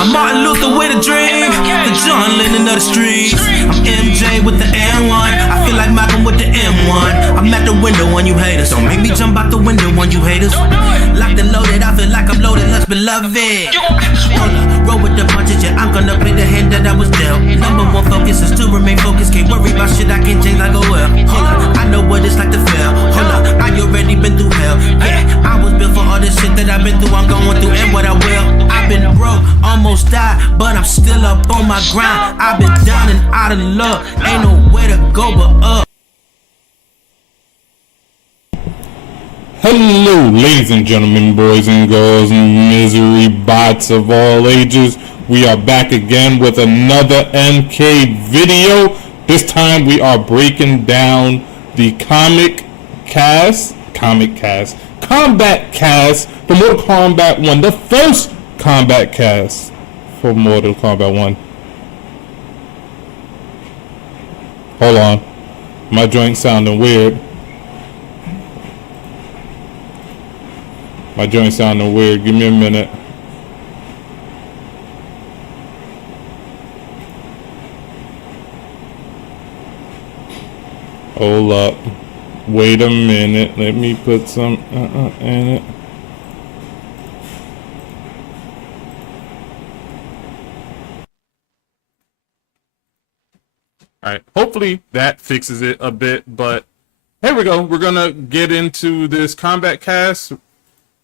I'm Martin Luther with a dream, the John Lennon of the streets. I'm MJ with the M1, I feel like Malcolm with the M1. I'm at the window when you haters, don't make me jump out the window when you haters. Locked and loaded, I feel like I'm loaded, let's beloved. Hold up, roll with the punches, yeah, I'm gonna play the hand that I was dealt. Number one focus is to remain focused, can't worry about shit I can't change like a well. Hold up, I know what it's like to fail. Hold up, I already been through hell. Yeah, I was built for all this shit that I've been through, I'm going through and what I will. I've been broke, almost died, but I'm still up on my grind. I've been down and out of luck, ain't nowhere to go but up. Hello, ladies and gentlemen, boys and girls, misery bots of all ages. We are back again with another MK video. This time we are breaking down the Kombat cast for Mortal Kombat 1, the first Kombat cast for Mortal Kombat 1. Hold on, my joint sounding weird. My joint sounding weird. Give me a minute. Hold up. Wait a minute. Let me put some in it. Alright. Hopefully that fixes it a bit, but here we go. We're gonna get into this Kombat cast.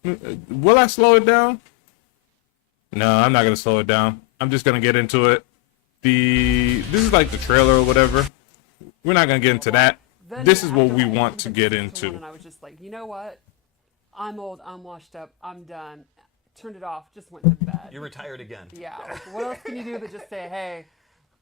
Will I slow it down? No, I'm not gonna slow it down. I'm just gonna get into it. This is like the trailer or whatever. We're not gonna get into that. This is what we want to get into. And I was just like, you know what? I'm old, I'm washed up, I'm done. Turned it off, just went to bed. You're retired again. Yeah. Like, what else can you do but just say, hey,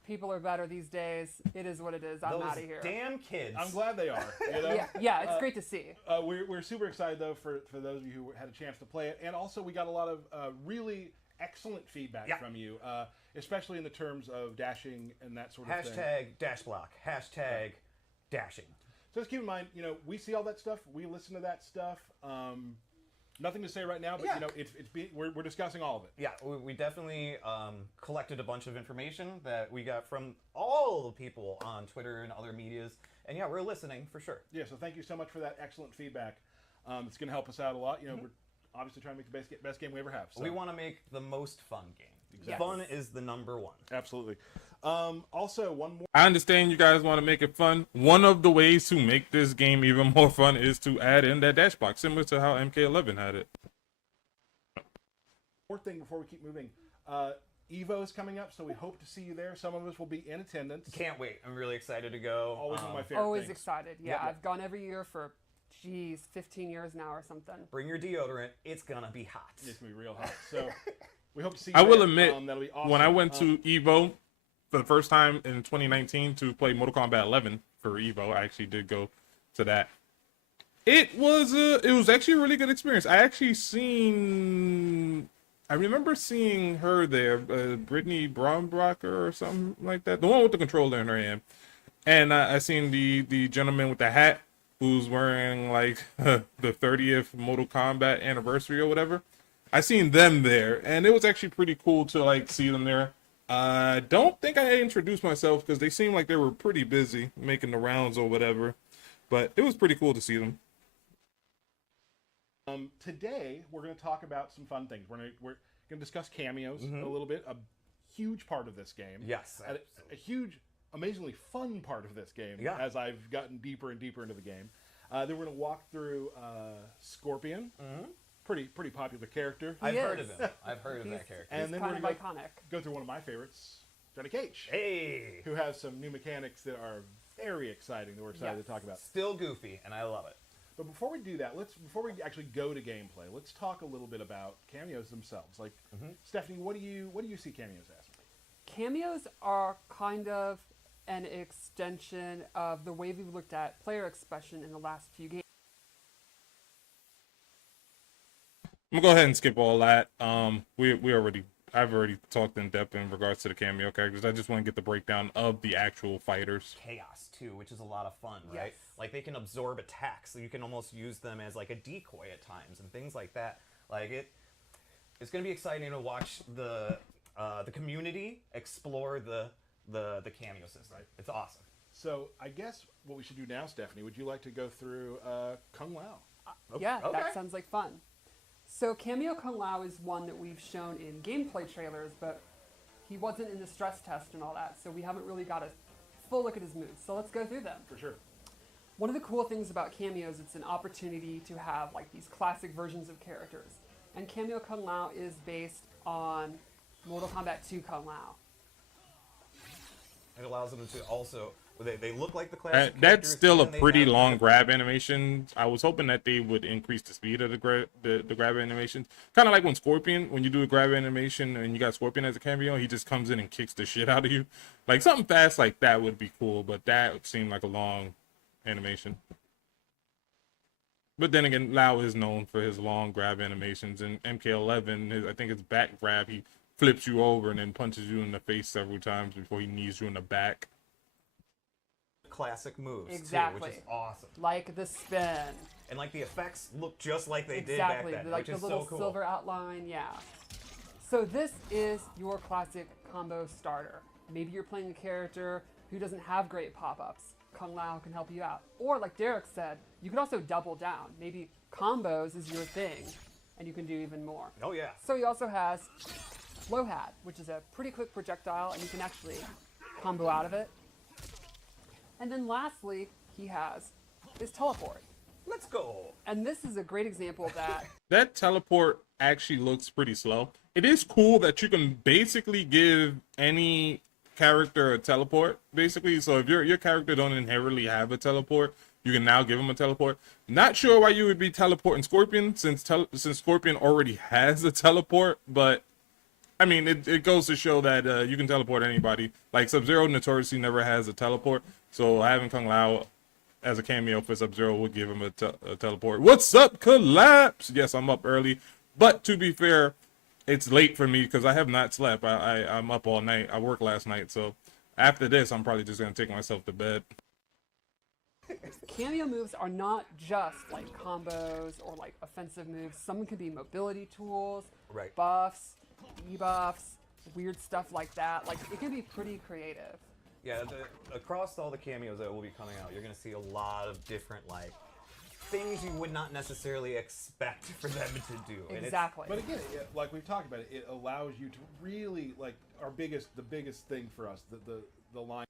people are better these days. It is what it is. I'm out of here. Damn kids. I'm glad they are. You know? Yeah, it's great to see. We're super excited though for those of you who had a chance to play it, and also we got a lot of really excellent feedback from you, especially in the terms of dashing and that sort of thing. Hashtag dash block. Hashtag dashing. So just keep in mind, you know, we see all that stuff, we listen to that stuff. Nothing to say right now, but you know, we're discussing all of it. Yeah, we definitely collected a bunch of information that we got from all the people on Twitter and other medias, and yeah, we're listening for sure. Yeah, so thank you so much for that excellent feedback. It's going to help us out a lot. You know, we're obviously trying to make the best game we ever have. So. We want to make the most fun game. Exactly. Fun is the number one. Absolutely. Also, one more. I understand you guys want to make it fun. One of the ways to make this game even more fun is to add in that dash block, similar to how MK11 had it. More thing before we keep moving. Evo is coming up, so we hope to see you there. Some of us will be in attendance. Can't wait. I'm really excited to go. Always one of my favorite Always things. excited. Yeah, I've gone every year for, 15 years now or something. Bring your deodorant. It's gonna be hot. It's gonna be real hot. So we hope to see you I will there. admit, that'll be awesome. when I went to Evo for the first time in 2019 to play Mortal Kombat 11 for Evo, I actually did go to that. It was actually a really good experience. I remember seeing her there, Brittany Brombacher or something like that, the one with the controller in her hand, and I seen the gentleman with the hat who's wearing like the 30th Mortal Kombat anniversary or whatever. I seen them there, and it was actually pretty cool to like see them there. I don't think I introduced myself because they seemed like they were pretty busy making the rounds or whatever, but it was pretty cool to see them. Today we're going to talk about some fun things. We're going to discuss cameos a little bit. A huge part of this game. Yes, a huge, amazingly fun part of this game. Yeah. As I've gotten deeper and deeper into the game. Then we're going to walk through Scorpion. Pretty popular character. I've heard of him. I've heard of that character. And then kind we're of going to iconic. go through one of my favorites, Johnny Cage. Hey! Who has some new mechanics that are very exciting that we're excited to talk about. Still goofy, and I love it. But before we do that, before we actually go to gameplay, let's talk a little bit about cameos themselves. Like, Stephanie, what do you see cameos as? Cameos are kind of an extension of the way we've looked at player expression in the last few games. I'm gonna go ahead and skip all that. I've already talked in depth in regards to the cameo characters. I just want to get the breakdown of the actual fighters. Chaos too, which is a lot of fun, right? Yes. Like they can absorb attacks, so you can almost use them as like a decoy at times and things like that. Like it's gonna be exciting to watch the the community explore the cameo system. Right. It's awesome. So I guess what we should do now, Stephanie, would you like to go through Kung Lao? Yeah, okay. that sounds like fun. So Cameo Kung Lao is one that we've shown in gameplay trailers, but he wasn't in the stress test and all that, so we haven't really got a full look at his moves. So let's go through them. For sure. One of the cool things about cameos, it's an opportunity to have like these classic versions of characters. And Cameo Kung Lao is based on Mortal Kombat 2 Kung Lao. It allows them to also, they look like the classic That's characters, still a and they pretty have- long grab animation. I was hoping that they would increase the speed of the grab animations. Kind of like when Scorpion, when you do a grab animation and you got Scorpion as a cameo, he just comes in and kicks the shit out of you. Like something fast like that would be cool, but that seemed like a long animation. But then again, Lao is known for his long grab animations. In MK1, I think his back grab, he flips you over and then punches you in the face several times before he knees you in the back. classic moves Exactly. too, which is awesome. Like the spin. And like the effects look just like they Exactly, did back then, like which the is little so cool. silver outline, yeah. So this is your classic combo starter. Maybe you're playing a character who doesn't have great pop-ups. Kung Lao can help you out. Or like Derek said, you can also double down. Maybe combos is your thing, and you can do even more. Oh yeah. So he also has Low Hat, which is a pretty quick projectile, and you can actually combo out of it. And then lastly, he has his teleport. Let's go. And this is a great example that That teleport actually looks pretty slow. It is cool that you can basically give any character a teleport, basically. So if your character don't inherently have a teleport, you can now give him a teleport. Not sure why you would be teleporting Scorpion, since Scorpion already has a teleport, but I mean, it goes to show that you can teleport anybody. Like Sub-Zero notoriously never has a teleport, so having Kung Lao as a cameo for Sub-Zero would give him a teleport. What's up, Collapse? Yes, I'm up early, but to be fair, it's late for me because I have not slept. I'm up all night. I worked last night, so after this, I'm probably just gonna take myself to bed. cameo moves are not just like combos or like offensive moves. Some can be mobility tools, Right. buffs, debuffs, weird stuff like that. Like it can be pretty creative. Yeah, across all the cameos that will be coming out, you're gonna see a lot of different like things you would not necessarily expect for them to do. And it's- Exactly. But again, like we've talked about, it allows you to really like the biggest thing for us, the line.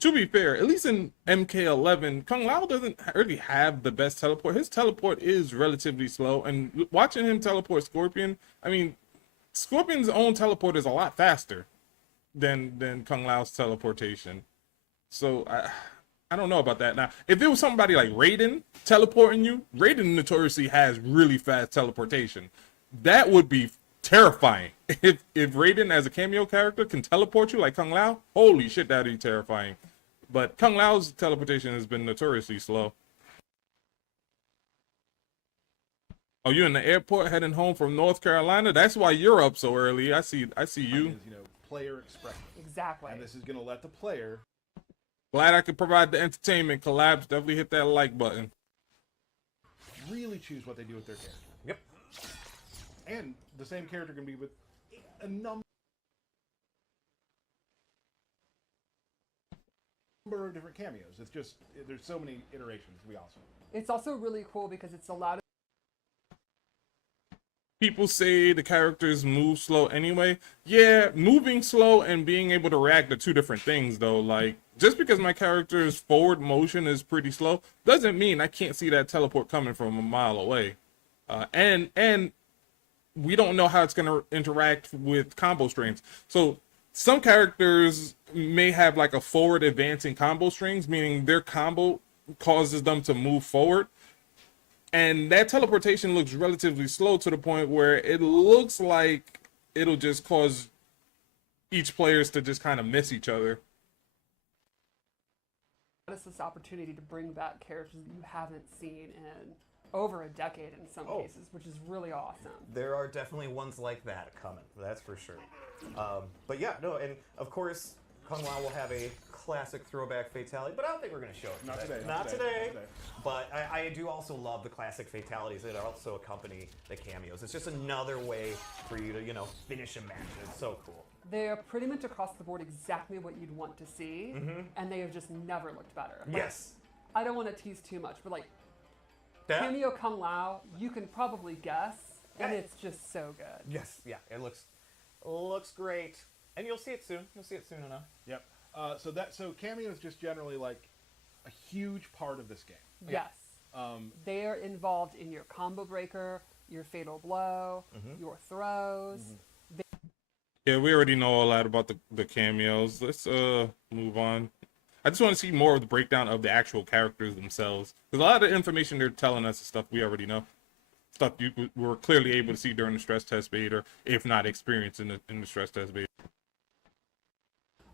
To be fair, at least in MK11, Kung Lao doesn't really have the best teleport. His teleport is relatively slow, and watching him teleport Scorpion, I mean, Scorpion's own teleport is a lot faster than Kung Lao's teleportation. So I don't know about that. Now, if it was somebody like Raiden teleporting you, Raiden notoriously has really fast teleportation. That would be terrifying. If Raiden as a cameo character can teleport you like Kung Lao, holy shit, that'd be terrifying. But Kung Lao's teleportation has been notoriously slow. Oh, you in the airport heading home from North Carolina? That's why you're up so early. I see you. Is, player expression, Exactly. and this is going to let the player Glad I could provide the entertainment. Collapse. Definitely hit that like button. really choose what they do with their character. Yep. And the same character can be with a number of different cameos. It's just there's so many iterations. It'll be awesome. It's also really cool because it's allowed. People say the characters move slow anyway. Yeah, moving slow and being able to react are two different things, though. Like, just because my character's forward motion is pretty slow doesn't mean I can't see that teleport coming from a mile away. And we don't know how it's going to interact with combo strings. So some characters may have like a forward advancing combo strings, meaning their combo causes them to move forward. And that teleportation looks relatively slow to the point where it looks like it'll just cause each players to just kind of miss each other. It's this opportunity to bring back characters that you haven't seen in over a decade in some cases, which is really awesome. There are definitely ones like that coming, that's for sure. But yeah, no, and of course, Kung Lao will have a classic throwback fatality, but I don't think we're going to show it Not today. today. Not today. But I do also love the classic fatalities that also accompany the cameos. It's just another way for you to, you know, finish a match. It's so cool. They are pretty much across the board exactly what you'd want to see, and they have just never looked better. Like, Yes. I don't want to tease too much, but like That- cameo Kung Lao, you can probably guess, and Yeah. it's just so good. Yes, yeah, it looks great. And you'll see it soon. You'll see it soon enough. Yep. So cameo is just generally like a huge part of this game. Yes. They are involved in your combo breaker, your fatal blow, your throws. Yeah, we already know a lot about the cameos. Let's move on. I just want to see more of the breakdown of the actual characters themselves, because a lot of the information they're telling us is stuff we already know, stuff you were clearly able to see during the stress test beta, if not experienced in the stress test beta.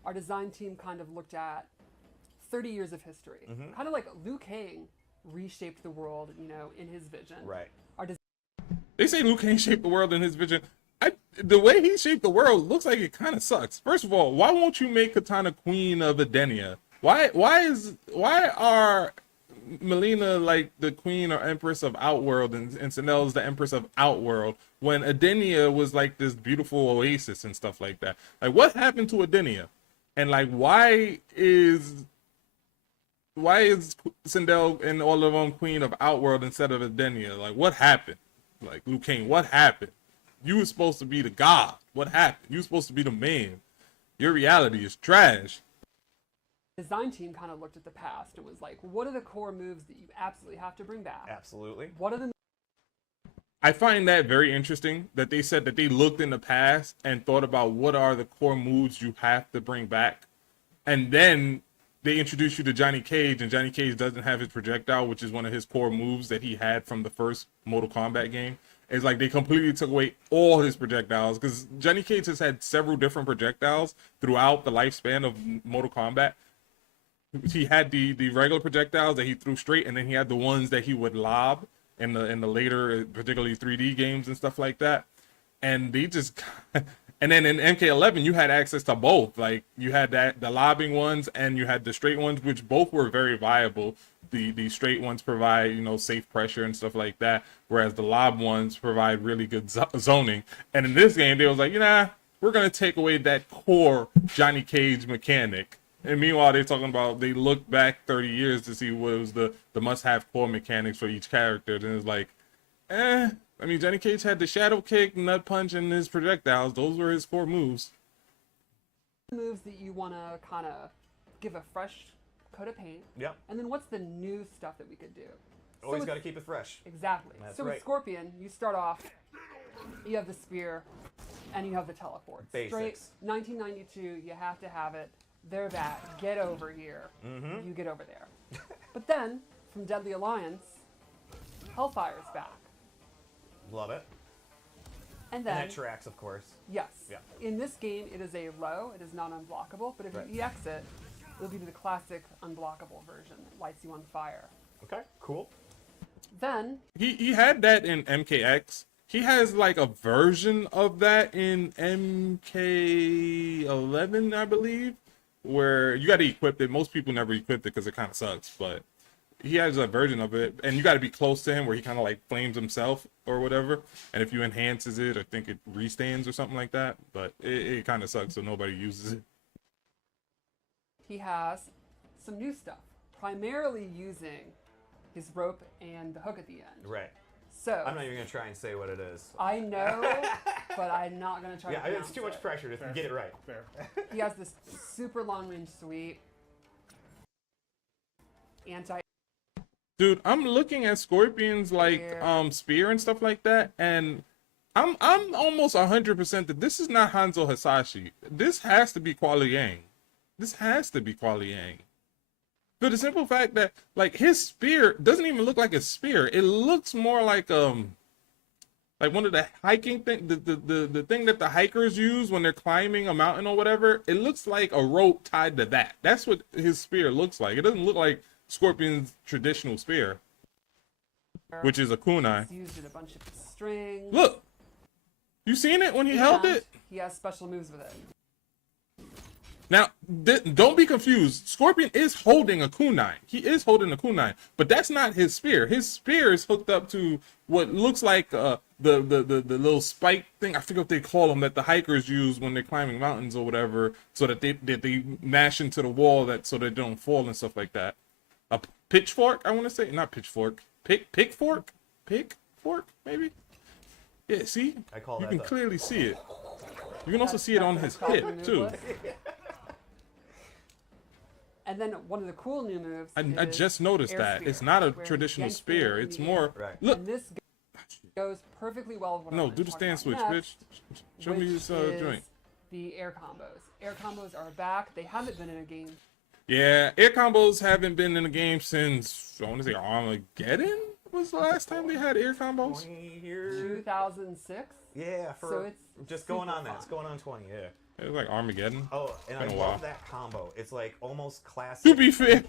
Our design team kind of looked at 30 years of history, kind of like Liu Kang reshaped the world, you know, in his vision. Right. Our They say Liu Kang shaped the world in his vision. The way he shaped the world looks like it kind of sucks. First of all, why won't you make Katana queen of Edenia? Why are Melina like the queen or empress of Outworld and Sinel's the empress of Outworld when Edenia was like this beautiful oasis and stuff like that? Like, what happened to Edenia? And like, why is Sindel and all of them queen of Outworld instead of Edenia? Like, what happened? Like, Liu Kang, what happened? You were supposed to be the god. What happened? You were supposed to be the man. Your reality is trash. design team kind of looked at the past and was like, what are the core moves that you absolutely have to bring back? Absolutely. What are the I find that very interesting that they said that they looked in the past and thought about what are the core moves you have to bring back. And then they introduce you to Johnny Cage, and Johnny Cage doesn't have his projectile, which is one of his core moves that he had from the first Mortal Kombat game. It's like they completely took away all his projectiles, because Johnny Cage has had several different projectiles throughout the lifespan of Mortal Kombat. He had the regular projectiles that he threw straight, and then he had the ones that he would lob in the later, particularly 3D games and stuff like that. And they just, and then in MK11 you had access to both. Like, you had the lobbing ones and you had the straight ones, which both were very viable. The straight ones provide, you know, safe pressure and stuff like that, whereas the lob ones provide really good zoning. And in this game, they was like, we're gonna take away that core Johnny Cage mechanic. And meanwhile, they're talking about, they look back 30 years to see what was the must-have core mechanics for each character. And it's like, I mean, Johnny Cage had the shadow kick, nut punch, and his projectiles. Those were his core moves. moves that you want to kind of give a fresh coat of paint? Yep. And then what's the new stuff that we could do? Always So got to keep it fresh. Exactly. That's so right. with Scorpion, you start off, you have the spear, and you have the teleport. Basics. Straight 1992, you have to have it. They're that. Get over here. You get over there. But then, from Deadly Alliance, Hellfire's back. Love it. And then, And it tracks, of course. yes. Yeah. In this game, it is a low. It is not unblockable. But if Right. you EX it, it'll be the classic unblockable version that lights you on fire. Okay, cool. Then, He had that in MKX. He has like a version of that in MK11, I believe, where you got to equip it. Most people never equip it because it kind of sucks, but he has a version of it, and you got to be close to him where he kind of like flames himself or whatever. And if you enhances it, I think it restands or something like that, but it kind of sucks, so nobody uses it. he has some new stuff, primarily using his rope and the hook at the end. Right. So, I'm not even going to try and say what it is. I know, but I'm not going to try to Yeah, pronounce it's too much it. pressure to get it right. Fair. He has this super long range sweep. Anti. Dude, I'm looking at Scorpion's like spear and stuff like that, and I'm almost 100% that this is not Hanzo Hasashi. This has to be Kuali Yang. This has to be Kuali Yang. For the simple fact that like his spear doesn't even look like a spear. It looks more like one of the hiking thing, the thing that the hikers use when they're climbing a mountain or whatever. It looks like a rope tied to that. That's what his spear looks like. It doesn't look like Scorpion's traditional spear, which is a kunai. He's used in a bunch of strings. Look, you seen it when he held And it? He has special moves with it. Now, don't be confused. Scorpion is holding a kunai. He is holding a kunai, but that's not his spear. His spear is hooked up to what looks like the little spike thing. I forget what they call them that the hikers use when they're climbing mountains or whatever, so that they mash into the wall so they don't fall and stuff like that. A pitchfork, I want to say, not pitchfork, pickfork, maybe. Yeah, see, I call you that can the- clearly see it. You can also see it on his hip too. And then one of the cool new moves. I just noticed air that spear, it's not a where you traditional yank the spear. air in It's the more air. Right. look. And this goes perfectly well with what No, I'm do the talking stand about switch, next, bitch. Show me which this is joint. The air combos. Air combos are back. They haven't been in a game. Yeah, air combos haven't been in the game since I want to say Armageddon was the last time they had air combos. 20 years. 2006. Yeah, So for it's just going super on that. fun. It's going on 20. Yeah. It was like Armageddon. Oh, and I Been a love while. that combo. It's like almost classic. To be fair,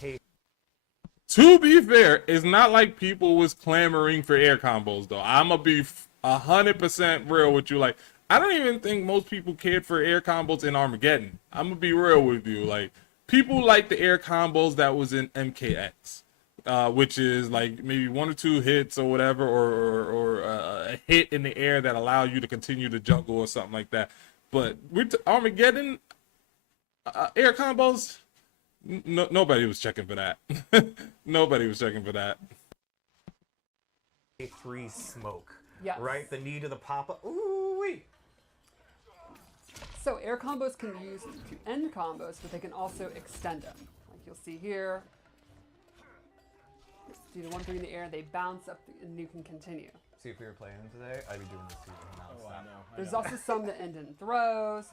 it's not like people was clamoring for air combos though. I'ma be 100% real with you. Like, I don't even think most people cared for air combos in Armageddon. I'm gonna be real with you. Like, people like the air combos that was in MKX, which is like maybe 1 or 2 hits or whatever, or a hit in the air that allow you to continue to juggle or something like that. But with Armageddon, air combos, nobody was checking for that. Nobody was checking for that. A3 smoke. Yes. Right? The need of the pop-up. Ooh wee. So air combos can be used to end combos, but they can also extend them. Like you'll see here. Do the 1, 3 in the air, they bounce up, and you can continue. See, if we were playing today, I'd be doing this too. There's also some that end in throws.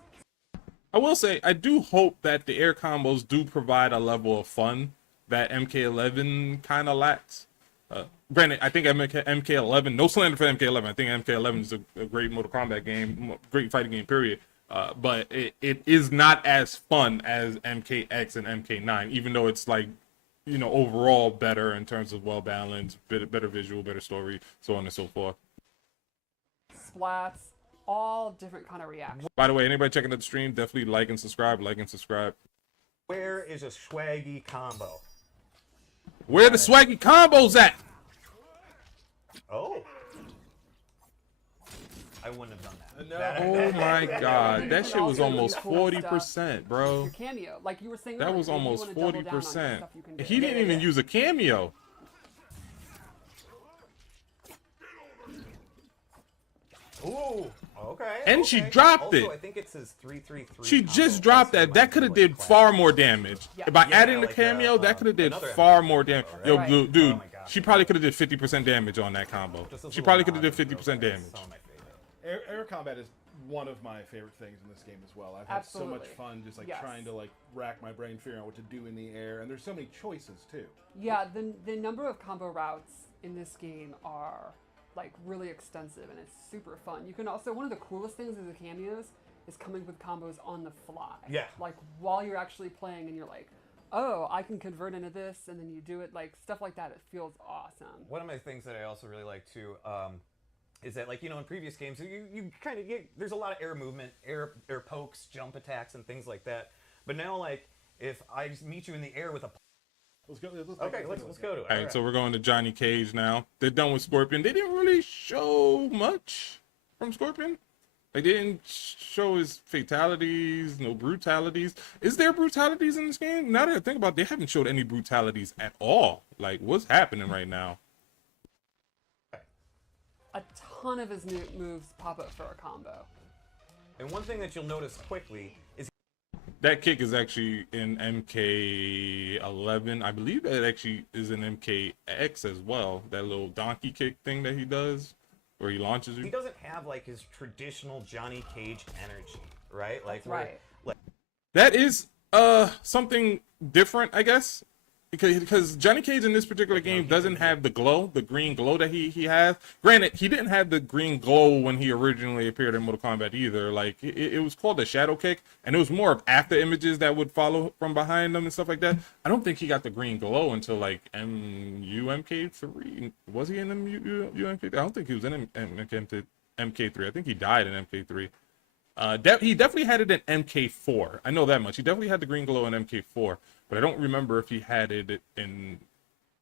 I will say, I do hope that the air combos do provide a level of fun that MK11 kind of lacks. Granted, I think MK11, no slander for MK11, I think MK11 is a great Mortal Kombat game, great fighting game, period. But it is not as fun as MKX and MK9, even though it's like, you know, overall better in terms of well-balanced, better visual, better story, so on and so forth. Splats, all different kind of reactions. By the way, anybody checking out the stream, definitely like and subscribe. Where is a swaggy combo? Where the swaggy combos at? Oh. I wouldn't have done that. No. Oh my god, You that can shit was also almost do cool stuff 40%, bro. Your cameo, like you were saying That earlier, was if you almost wanna double down on 40%. stuff you can do. He didn't even use a cameo. Ooh. Okay. And she dropped also, it. I think it says 333. She combo just dropped also that. That might could be have what did class far is. more damage. Yeah. By Yeah, adding the like, cameo, that could have did another far MK1 more damage. combo, Yo, right? dude, Oh my God. she probably could have did 50% damage on that combo. Just those She little probably could have did nods, 50% bro. damage. Some of my favorite. Air combat is one of my favorite things in this game as well. I've had so much Absolutely. fun just like Yes. trying to like rack my brain figuring out what to do in the air, and there's so many choices too. Yeah, the number of combo routes in this game are like really extensive, and it's super fun. You can also, one of the coolest things as the cameos is coming with combos on the fly. Yeah. Like while you're actually playing and you're like, oh, I can convert into this, and then you do it, like stuff like that. It feels awesome. One of my things that I also really like too is that, like, you know, in previous games, you kind of get, there's a lot of air movement, air pokes, jump attacks, and things like that. But now, like, if I just meet you in the air with a Let's go. okay, let's go to it. All right, so we're going to Johnny Cage now. They're done with Scorpion. They didn't really show much from Scorpion. They didn't show his fatalities, no brutalities. Is there brutalities in this game? Now that I think about it, they haven't showed any brutalities at all. Like, what's happening right now? A ton of his new moves pop up for a combo. And one thing that you'll notice quickly is That kick is actually in MK11. I believe that actually is in MKX as well. That little donkey kick thing that he does, where he launches he you. doesn't have like his traditional Johnny Cage energy, right? Like, That's right. That is something different, I guess, because Johnny Cage in this particular game doesn't have the glow, the green glow that he has. Granted, he didn't have the green glow when he originally appeared in Mortal Kombat either. Like, it was called a shadow kick, and it was more of after images that would follow from behind them and stuff like that. I don't think he got the green glow until like MK3. Was he in MK3? I don't think he was in MK3. I think he died in MK3. He definitely had it in MK4. I know that much. He definitely had the green glow in MK4, but I don't remember if he had it in.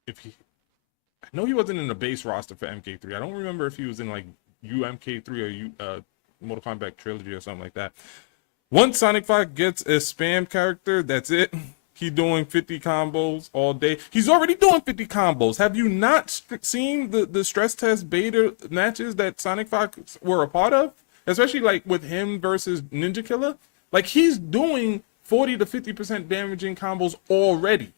I know he wasn't in the base roster for MK3. I don't remember if he was in like UMK3 or Mortal Kombat Trilogy or something like that. Once Sonic Fox gets a spam character, that's it. He doing 50 combos all day. He's already doing 50 combos. Have you not seen the stress test beta matches that Sonic Fox were a part of? Especially like with him versus Ninja Killer. Like he's doing 40 to 50% damaging combos already.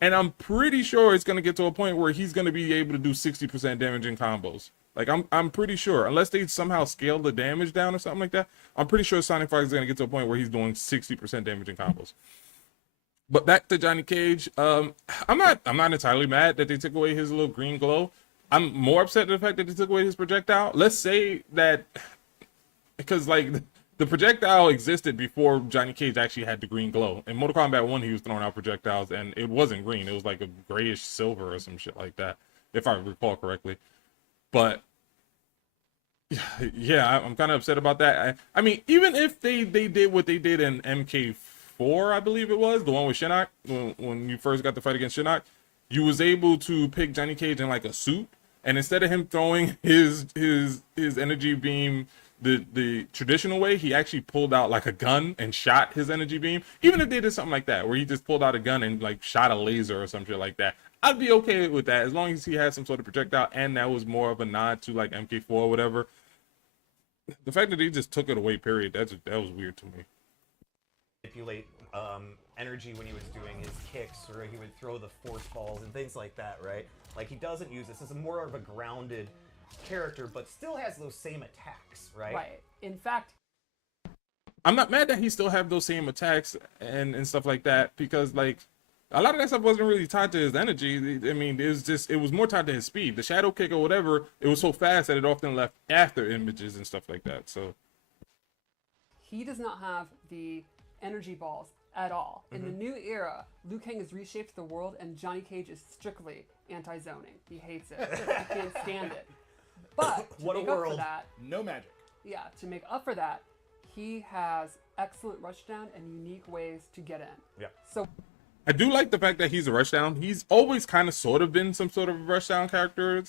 And I'm pretty sure it's gonna get to a point where he's gonna be able to do 60% damaging combos. Like I'm pretty sure, unless they somehow scale the damage down or something like that, I'm pretty sure Sonic Fox is gonna get to a point where he's doing 60% damaging combos. But back to Johnny Cage, I'm not entirely mad that they took away his little green glow. I'm more upset at the fact that they took away his projectile. Let's say that, because like the projectile existed before Johnny Cage actually had the green glow. In Mortal Kombat 1, he was throwing out projectiles and it wasn't green. It was like a grayish silver or some shit like that, if I recall correctly. But yeah, I'm kind of upset about that. I mean, even if they did what they did in MK4, I believe it was, the one with Shinnok, when you first got the fight against Shinnok, you was able to pick Johnny Cage in like a suit. And instead of him throwing his energy beam the traditional way, he actually pulled out like a gun and shot his energy beam. Even if they did something like that, where he just pulled out a gun and like shot a laser or some shit like that, I'd be okay with that as long as he had some sort of projectile and that was more of a nod to like MK4 or whatever. The fact that he just took it away, period, that was weird to me. Manipulate energy when he was doing his kicks, or he would throw the force balls and things like that, right? Like he doesn't use this as more of a grounded character, but still has those same attacks, right? Right. In fact, I'm not mad that he still have those same attacks and stuff like that, because like a lot of that stuff wasn't really tied to his energy. I mean, it was more tied to his speed. The shadow kick or whatever, it was so fast that it often left after images and stuff like that. So he does not have the energy balls at all. In the new era, Liu Kang has reshaped the world and Johnny Cage is strictly anti-zoning. He hates it. He can't stand it. But to What a make up for world. that, No magic. yeah, to make up for that, he has excellent rushdown and unique ways to get in. Yeah. So I do like the fact that he's a rushdown. He's always kind of sort of been some sort of rushdown character,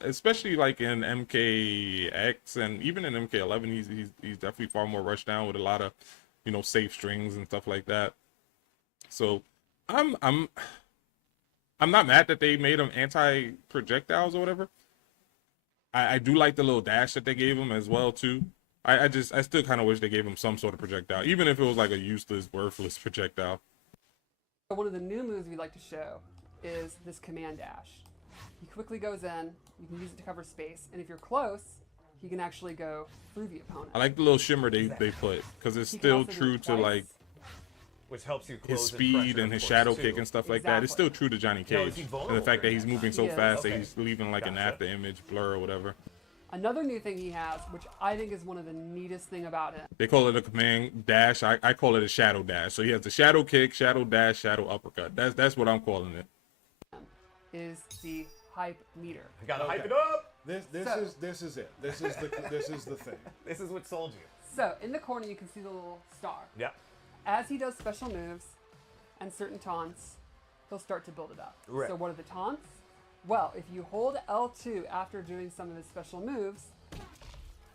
especially like in MKX and even in MK11. He's definitely far more rushdown with a lot of, you know, safe strings and stuff like that. So I'm not mad that they made him anti-projectiles or whatever. I do like the little dash that they gave him as well too. I still kind of wish they gave him some sort of projectile, even if it was like a useless, worthless projectile. one of the new moves we like to show is this command dash. He quickly goes in, you can use it to cover space, and if you're close, he can actually go through the opponent. I like the little shimmer they put, because it's He can still also do true it to twice. like Which helps you close his and speed pressure, and of his course, shadow too. kick and stuff like that. It's still true to Johnny Now, Cage, is he and vulnerable the fact that during he's that moving time? so He is. fast Okay. that he's leaving like an Gotcha. after image blur or whatever. Another new thing he has, which I think is one of the neatest thing about him, They call it a command dash. I call it a shadow dash. So he has the shadow kick, shadow dash, shadow uppercut. That's what I'm calling it. is the hype meter. You gotta hype Okay. it up. This So- is it. This is the thing. This is what sold you. So in the corner you can see the little star. Yeah. As he does special moves and certain taunts, he'll start to build it up. Right. So what are the taunts? Well, if you hold L2 after doing some of his special moves,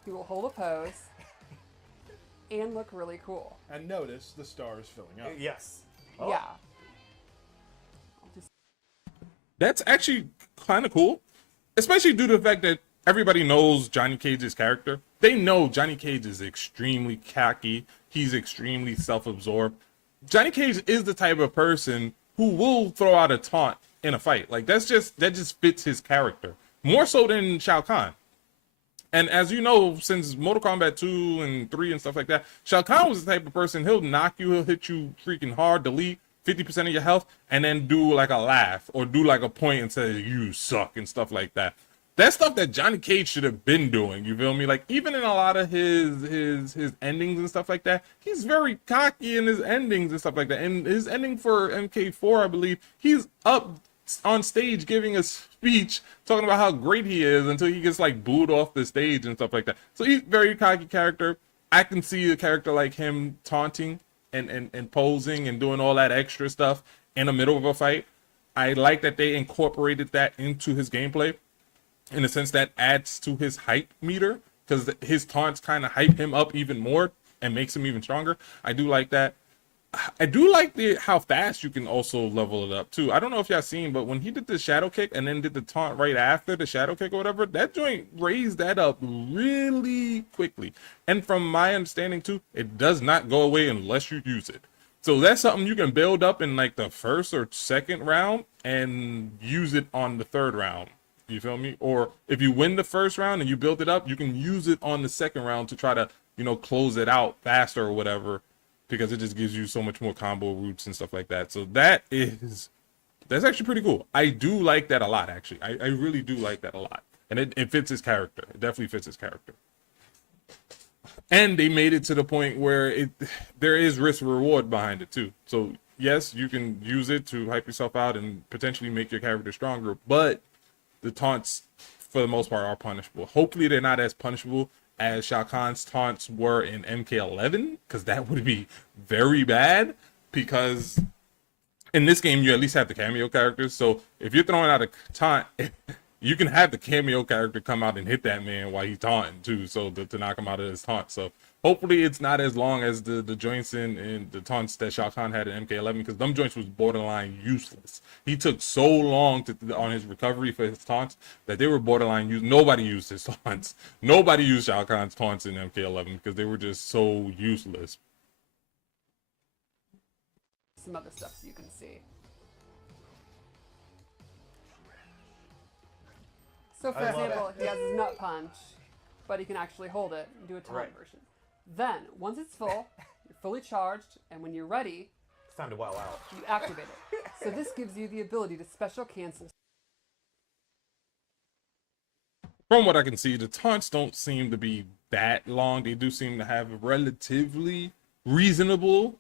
he will hold a pose and look really cool. And notice the star is filling up. Yes. Oh. Yeah. I'll just That's actually kind of cool, especially due to the fact that everybody knows Johnny Cage's character. They know Johnny Cage is extremely cocky. He's extremely self-absorbed. Johnny Cage is the type of person who will throw out a taunt in a fight. Like that just fits his character more so than Shao Kahn. And as you know, since Mortal Kombat 2 and 3 and stuff like that, Shao Kahn was the type of person, he'll knock you, he'll hit you freaking hard, delete 50% of your health, and then do like a laugh or do like a point and say, you suck and stuff like that. That's stuff that Johnny Cage should have been doing, you feel me? Like even in a lot of his endings and stuff like that, he's very cocky in his endings and stuff like that. And his ending for MK4, I believe, he's up on stage giving us speech talking about how great he is until he gets like booed off the stage and stuff like that. So he's a very cocky character. I can see a character like him taunting and posing and doing all that extra stuff in the middle of a fight. I like that they incorporated that into his gameplay in a sense that adds to his hype meter, because his taunts kind of hype him up even more and makes him even stronger. I do like that. I do like how fast you can also level it up too. I don't know if y'all seen, but when he did the shadow kick and then did the taunt right after the shadow kick or whatever, that joint raised that up really quickly. And from my understanding too, it does not go away unless you use it. So that's something you can build up in like the first or second round and use it on the third round. You feel me? Or if you win the first round and you build it up, you can use it on the second round to try to, you know, close it out faster or whatever, because it just gives you so much more combo routes and stuff like that. So that's actually pretty cool. I do like that a lot, actually. I really do like that a lot. And it fits his character. It definitely fits his character. And they made it to the point where there is risk reward behind it too. So yes, you can use it to hype yourself out and potentially make your character stronger, but the taunts for the most part are punishable. Hopefully they're not as punishable as Shao Kahn's taunts were in MK11, because that would be very bad, because in this game you at least have the cameo characters. So if you're throwing out a taunt, you can have the cameo character come out and hit that man while he's taunting too, so to knock him out of his taunt. So hopefully it's not as long as the joints in the taunts that Shao Kahn had in MK11, because them joints was borderline useless. He took so long on his recovery for his taunts that they were borderline useless. Nobody used his taunts. Nobody used Shao Kahn's taunts in MK11 because they were just so useless. Some other stuff so you can see. So for example, he has his nut punch, but he can actually hold it and do a taunt version. Then, once it's full, you're fully charged, and when you're ready, It's time to wow out. you activate it. So this gives you the ability to special cancel. From what I can see, the taunts don't seem to be that long. They do seem to have a relatively reasonable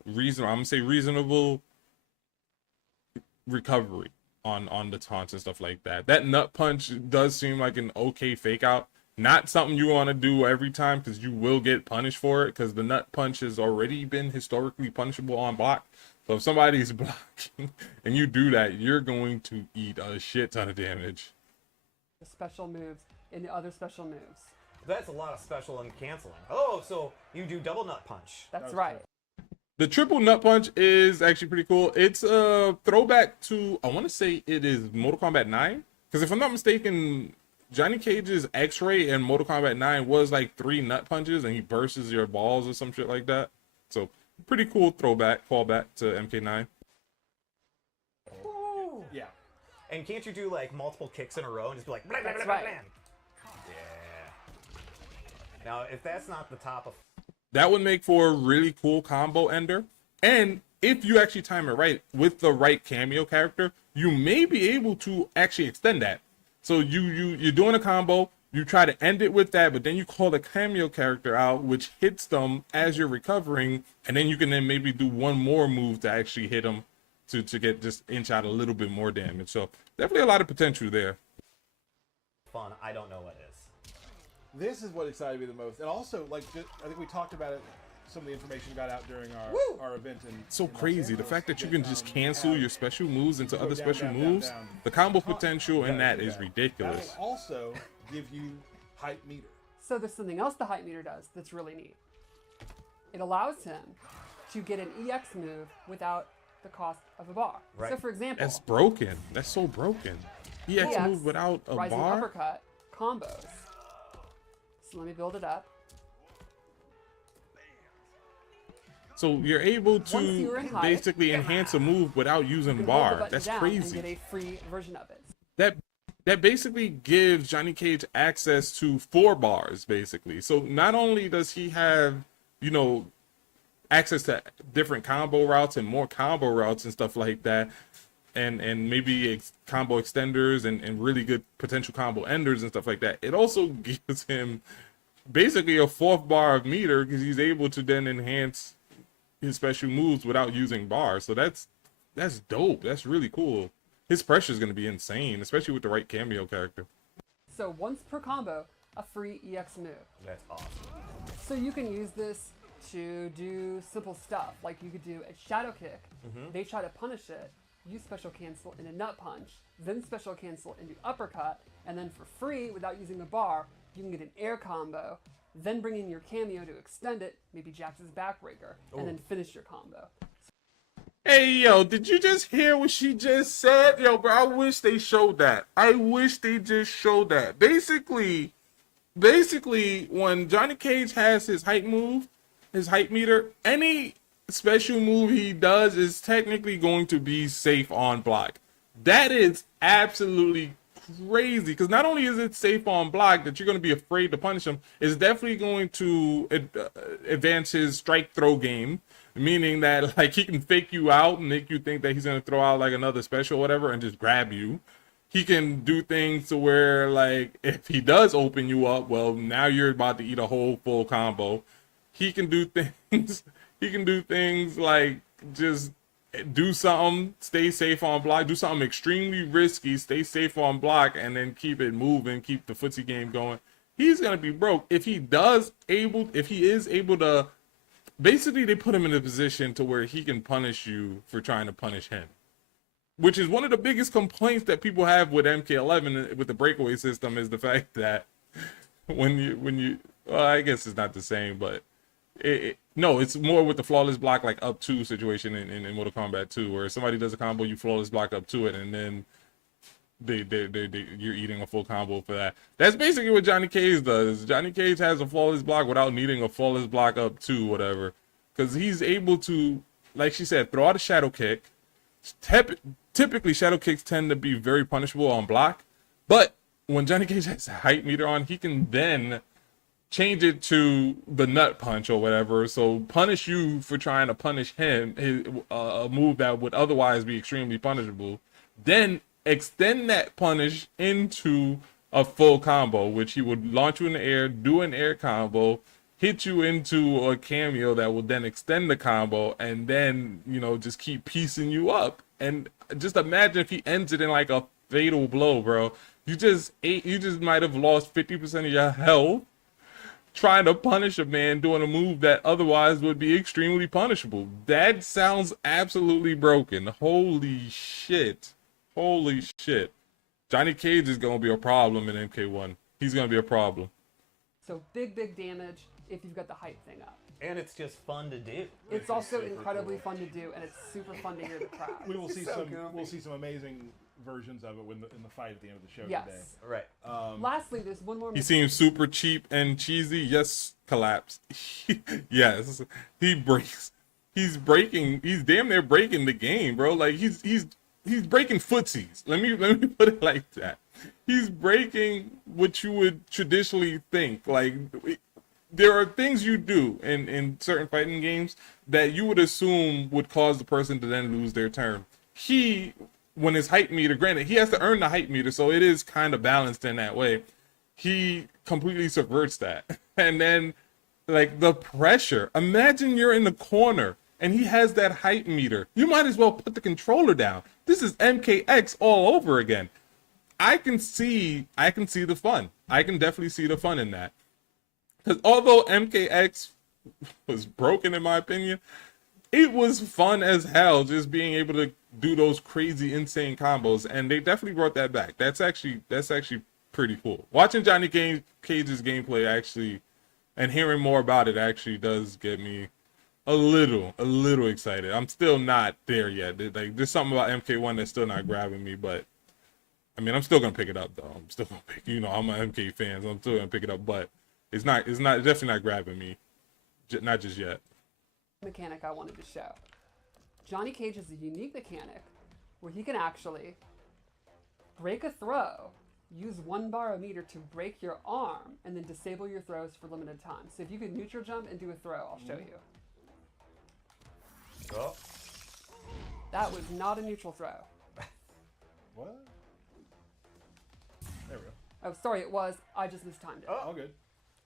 recovery on the taunts and stuff like that. That nut punch does seem like an okay fake out. Not something you want to do every time, because you will get punished for it, because the nut punch has already been historically punishable on block. So if somebody's blocking and you do that, you're going to eat a shit ton of damage. The special moves in the other special moves. That's a lot of special and canceling. Oh, so you do double nut punch. That's right. The triple nut punch is actually pretty cool. It's a throwback to, I want to say it is Mortal Kombat 9. Because if I'm not mistaken, Johnny Cage's X-Ray in Mortal Kombat 9 was like 3 nut punches and he bursts your balls or some shit like that. So pretty cool throwback, fallback to MK9. Ooh. Yeah. And can't you do like multiple kicks in a row and just be like, blah, blah, That's blah, right. blah, blah. Yeah. Now, if that's not the top of... That would make for a really cool combo ender. And if you actually time it right with the right cameo character, you may be able to actually extend that. So you're doing a combo, you try to end it with that, but then you call the cameo character out, which hits them as you're recovering, and then you can then maybe do one more move to actually hit them to get just inch out a little bit more damage. So definitely a lot of potential there. fun, I don't know what is. This is what excited me the most, and also like I think we talked about it. Some of the information got out during our event. So in Los crazy, the Angeles. fact that you can just cancel your special moves into go other down, special down, moves, down. the combo potential in that is That ridiculous. will also give you hype meter. So there's something else the hype meter does that's really neat. It allows him to get an EX move without the cost of a bar. Right. So for example, That's broken. That's so broken. EX move without a rising bar? uppercut combos. So let me build it up. So you're able Once you're in to height, basically enhance a move without You using can hold the bar. button That's down crazy. and get a free version of it. That basically gives Johnny Cage access to 4 bars, basically. So not only does he have, you know, access to different combo routes and more combo routes and stuff like that, and maybe combo extenders and really good potential combo enders and stuff like that, it also gives him basically a 4th bar of meter, because he's able to then enhance his special moves without using bars. So that's dope. That's really cool. his pressure is going to be insane, especially with the right cameo character. So once per combo, a free EX move. That's awesome. So you can use this to do simple stuff, like you could do a shadow kick. They try to punish it, you special cancel into nut punch, then special cancel into uppercut, and then for free, without using the bar, you can get an air combo, then bring in your cameo to extend it, maybe Jax's backbreaker, and then finish your combo. Hey, yo, did you just hear what she just said? Yo, bro, I wish they showed that. I wish they just showed that. Basically, when Johnny Cage has his hype move, his hype meter, any special move he does is technically going to be safe on block. That is absolutely crazy, because not only is it safe on block that you're going to be afraid to punish him, it's definitely going to advance his strike throw game. Meaning that like he can fake you out and make you think that he's gonna throw out like another special or whatever and just grab you. He can do things to where like if he does open you up, well now you're about to eat a whole full combo. He can do things. He can do things like just do something, stay safe on block, do something extremely risky, stay safe on block, and then keep it moving, keep the footsie game going. He's gonna be broke if he is able to. Basically, they put him in a position to where he can punish you for trying to punish him, which is one of the biggest complaints that people have with MK11 with the breakaway system is the fact that when you well, I guess it's not the same, but no, it's more with the flawless block like up 2 situation in Mortal Kombat 2, where somebody does a combo, you flawless block up to it, and then you're eating a full combo for that. That's basically what Johnny Cage does. Johnny Cage has a flawless block without needing a flawless block up to whatever, because he's able to, like she said, throw out a shadow kick. Typically, shadow kicks tend to be very punishable on block, but when Johnny Cage has a height meter on, he can then change it to the nut punch or whatever. So punish you for trying to punish him, a move that would otherwise be extremely punishable. Then extend that punish into a full combo, which he would launch you in the air, do an air combo, hit you into a cameo that will then extend the combo, and then, you know, just keep piecing you up. And just imagine if he ends it in like a fatal blow, bro. You just might have lost 50% of your health trying to punish a man doing a move that otherwise would be extremely punishable. That sounds absolutely broken. Holy shit. Holy shit. Johnny Cage is going to be a problem in MK1. He's going to be a problem. So big damage if you've got the hype thing up. And it's just fun to do. It's also incredibly fun to do, and it's super fun to hear the crowd. We will see we'll see some amazing versions of it in the fight at the end of the show Yes. today. Right. Lastly, there's one more. He seems super cheap and cheesy. Yes, collapse. Yes, he breaks. He's damn near breaking the game, bro. Like he's breaking footsies. Let me put it like that. He's breaking what you would traditionally think. Like there are things you do in certain fighting games that you would assume would cause the person to then lose their turn. When his height meter, granted, he has to earn the height meter, so it is kind of balanced in that way. He completely subverts that. And then, like, the pressure. Imagine you're in the corner and he has that height meter. You might as well put the controller down. This is MKX all over again. I can see the fun. I can definitely see the fun in that. Because although MKX was broken in my opinion, it was fun as hell just being able to do those crazy, insane combos, and they definitely brought that back. That's actually pretty cool. Watching Johnny Cage's gameplay actually, and hearing more about it actually does get me a little excited. I'm still not there yet. Like there's something about MK1 that's still not grabbing me, but I mean I'm still gonna pick it up though. I'm still gonna pick. You know, I'm an MK fan, so I'm still gonna pick it up. But it's definitely not grabbing me, not just yet. Mechanic I wanted to show. Johnny Cage is a unique mechanic where he can actually break a throw, use 1 bar of meter to break your arm, and then disable your throws for limited time. So if you could neutral jump and do a throw, I'll show you. Oh. That was not a neutral throw. What? There we go. Oh, sorry, it was. I just mistimed it. All good.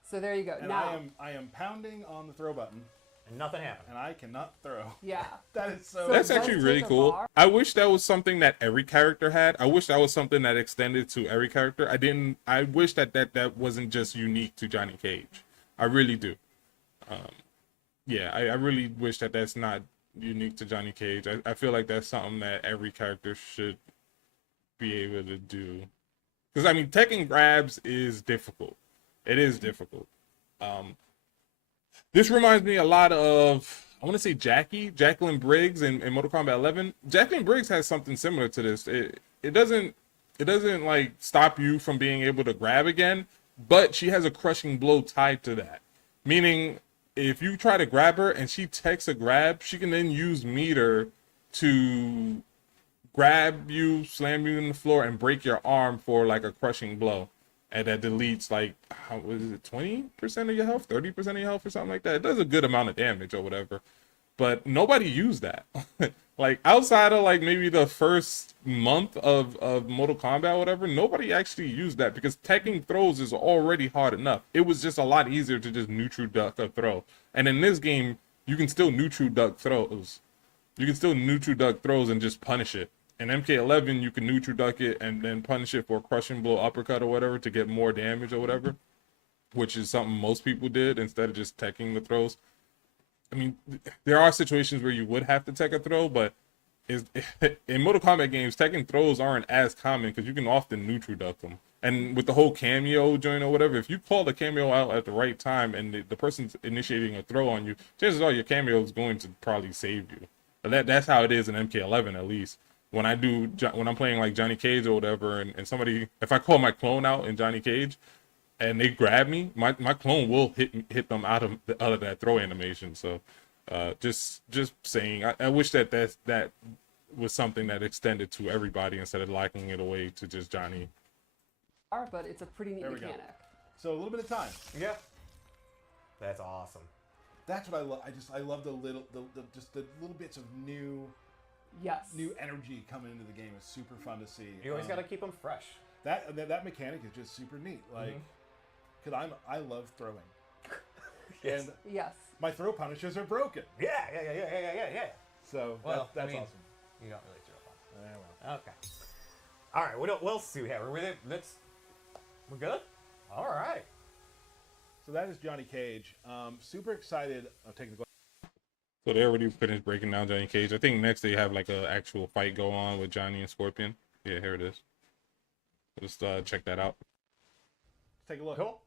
So there you go. And now I am pounding on the throw button. And nothing happened. And I cannot throw. Yeah. That is so. So That's does actually take really a cool. bar. I wish that was something that every character had. I wish that was something that extended to every character. I wish that wasn't just unique to Johnny Cage. I really do. Yeah, I really wish that that's not unique to Johnny Cage. I feel like that's something that every character should be able to do. Because, I mean, taking grabs is difficult. It is difficult. This reminds me a lot of, I want to say Jacqueline Briggs in Mortal Kombat 11. Jacqueline Briggs has something similar to this. It doesn't like stop you from being able to grab again, but she has a crushing blow tied to that. Meaning, if you try to grab her and she takes a grab, she can then use meter to grab you, slam you in the floor, and break your arm for like a crushing blow. And that deletes like, how was it, 20% of your health, 30% of your health or something like that. It does a good amount of damage or whatever. But nobody used that. Like outside of like maybe the first month of Mortal Kombat or whatever, nobody actually used that because taking throws is already hard enough. It was just a lot easier to just neutral duck a throw. And in this game, you can still neutral duck throws. You can still neutral duck throws and just punish it. In MK11, you can neutral duck it and then punish it for a crushing blow uppercut or whatever to get more damage or whatever, which is something most people did instead of just teching the throws. I mean, there are situations where you would have to tech a throw, but in Mortal Kombat games, teching throws aren't as common because you can often neutral duck them. And with the whole cameo joint or whatever, if you call the cameo out at the right time and the person's initiating a throw on you, chances are your cameo is going to probably save you. But that's how it is in MK11 at least. When I'm playing like Johnny Cage or whatever, and somebody, if I call my clone out in Johnny Cage, and they grab me, my clone will hit them out of that throw animation. So, just saying, I wish that was something that extended to everybody instead of locking it away to just Johnny. But it's a pretty neat There we go. mechanic. So a little bit of time. Yeah. That's awesome. That's what I love. I love the little bits of new Yes. energy coming into the game. It's super fun to see. You always got to keep them fresh. That mechanic is just super neat. Like, because I love throwing. Yes. And Yes. my throw punishers are broken. Yeah. So Well, that's I mean, awesome. You don't really throw them. Yeah, well. Okay. All right. What else do we have? We're good? All right. So that is Johnny Cage. Super excited. I'll take the. So they already finished breaking down Johnny Cage. I think next they have like an actual fight go on with Johnny and Scorpion. Yeah, here it is. Just check that out. Take a look. Cool.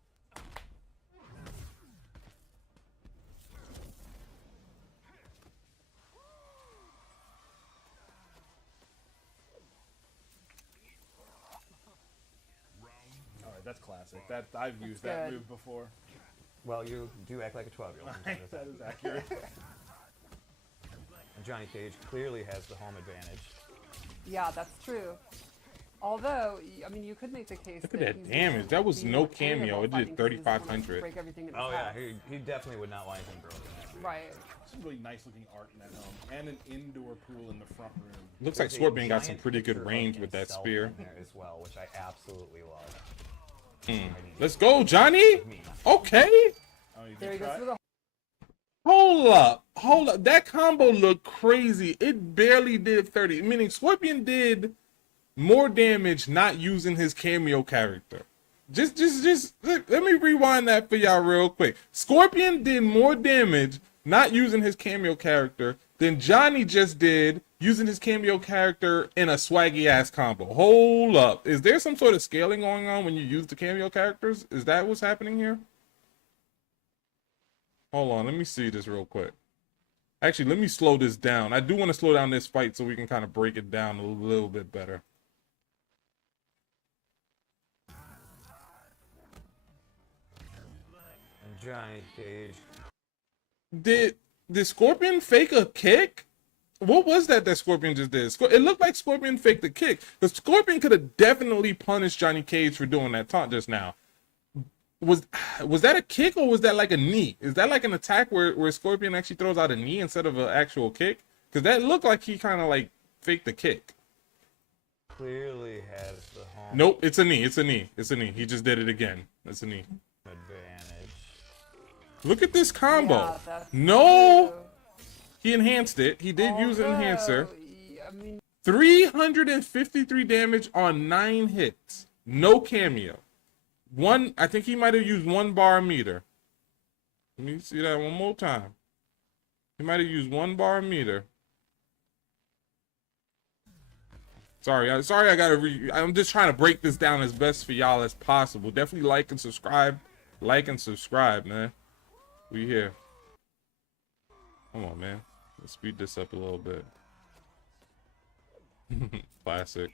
All right, that's classic. I've used that good. move before. Well, you do act like a 12-year-old. That is accurate. And Johnny Cage clearly has the home advantage. Yeah, that's true. Although, I mean, you could make the case Look at that he's damage. That was being no more capable cameo. of It did fighting 'cause he doesn't wanna 3,500. break everything in his Oh yeah, house. he definitely would not want anything broken. Right. Some really nice looking art in that home, and an indoor pool in the front room. Looks like There's a Scorpion got some giant pretty good picture of range with that himself spear. in there as well, which I absolutely love. Let's go, Johnny. Okay. Oh, you There did he goes try? through the Hold up. That combo looked crazy. It barely did 30. Meaning Scorpion did more damage not using his cameo character. Just look, let me rewind that for y'all real quick. Scorpion did more damage not using his cameo character than Johnny just did using his cameo character in a swaggy ass combo. Hold up. Is there some sort of scaling going on when you use the cameo characters? Is that what's happening here? Hold on, let me see this real quick. Actually, let me slow this down. I do want to slow down this fight so we can kind of break it down a little bit better. And Johnny Cage. Did Scorpion fake a kick? What was that Scorpion just did? It looked like Scorpion faked a kick. Because Scorpion could have definitely punished Johnny Cage for doing that taunt just now. Was that a kick or was that like a knee? Is that like an attack where Scorpion actually throws out a knee instead of an actual kick? Because that looked like he kind of like faked the kick. Clearly has the home Nope, it's a knee. It's a knee. It's a knee. He just did it again. It's a knee. advantage. Look at this combo. Yeah, that's No, true. he enhanced it. He did use an enhancer. Although, I mean, 353 damage on 9 hits. No cameo. One, I think he might have used 1 bar meter. Let me see that one more time. He might have used 1 bar meter. Sorry, I gotta I'm just trying to break this down as best for y'all as possible. Definitely like and subscribe. Like and subscribe, man. We here. Come on, man. Let's speed this up a little bit. Classic.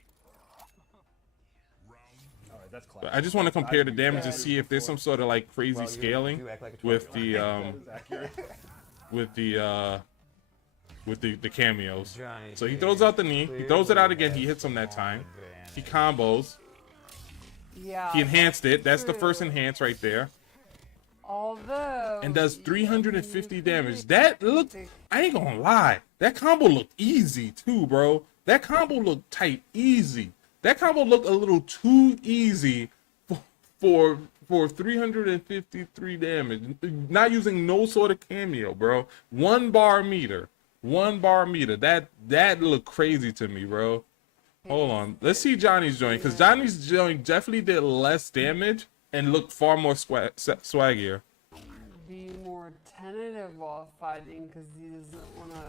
All right, that's But classic. I just want to compare the damage and see if there's some sort of like crazy Well, scaling you act like a with 12-year-old. the Accurate. with the cameos. Johnny So he throws out the knee. He throws it out again. He clearly hits him that has time. strong He advantage. combos. yeah. He enhanced it. That's the true. first enhance right there. Although. And does I 350 mean, damage. That looked, I ain't gonna lie. That combo looked easy too, bro. That combo looked tight, easy. That combo looked a little too easy for 353 damage. Not using no sort of cameo, bro. 1 bar meter. 1 bar meter. That looked crazy to me, bro. Hold on. Let's see Johnny's joint, because Johnny's joint definitely did less damage and looked far more swaggier. Be more tentative while fighting because he doesn't want to